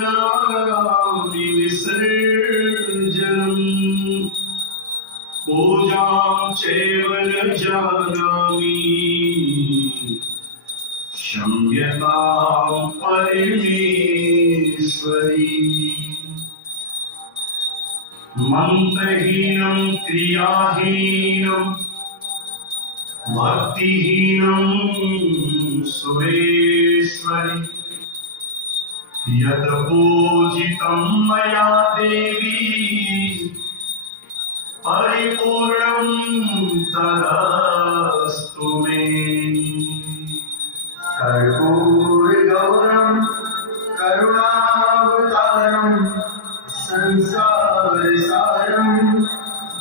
जानामि विसर्जनम् पूजां चैव न जानामि क्षम्यतां परमेश्वरी मन्त्रहीनं क्रियाहीनं भक्तिहीनं सुरेश्वरी यत् पूजितं मया देवी परिपूर्णं तदस्तु मे। कर्पूरगौरं करुणावतारं संसारसारं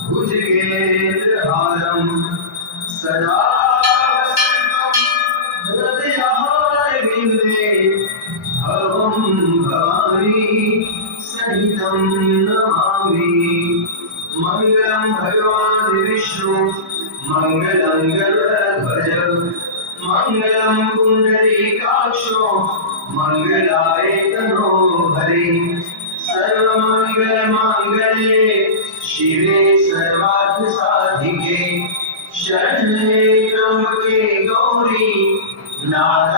भुजगेन्द्रहारं सदा हृदयारविन्दे भवं भवानी सहितं नमामि। मंगलम भगवान विष्णु मंगलम गरुड़ध्वज मंगलम पुंडरीकाक्षो मंगलाय तनो हरि सर्वमंगल मांगल्ये शिवे सर्वार्थ साधिके शरण्ये त्र्यंबके गौरी नारायणी